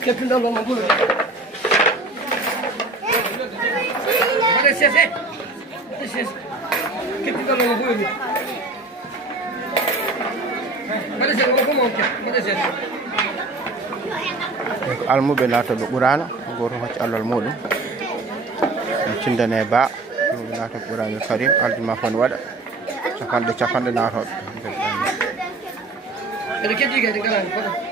Kepinda lo mangulu. Mare sese. Sese. Kepinda lo mangulu. Mare sese ko monke. Mare sese. Almuɓe naatoɓe ɓurana goto hocci allal muɗum cindane ba almuɓe naatoɓe ɓurani karim aldima fon waɗa capanɗe naatoɓe Ada keji ga dengan apa?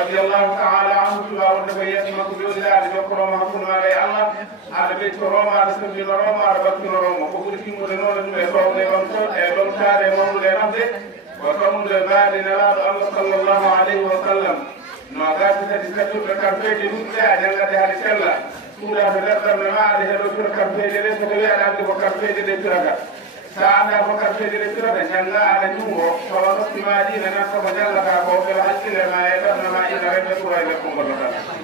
رضي الله تعالى عنه وبيت مكبوز على جوكرو محكوم على الله على بيت روما على سبيل روما على بكر روما وقول في مدنون المفروض لمنصور ايضا كان يمر لنفسه وقوم لبعد نلال الله صلى الله عليه وسلم نوغات تتسجل بكرفيج نوزع جنة هذه السلة سورة تذكر ما عليه الرسول كرفيج ليس كبير عبد وكرفيج لتركه ساعة فكرفيج لتركه جنة على نوه فوضت مادين نفسه جلك وفي الحج لما يدرنا ما إذا رجل سورة لكم بالله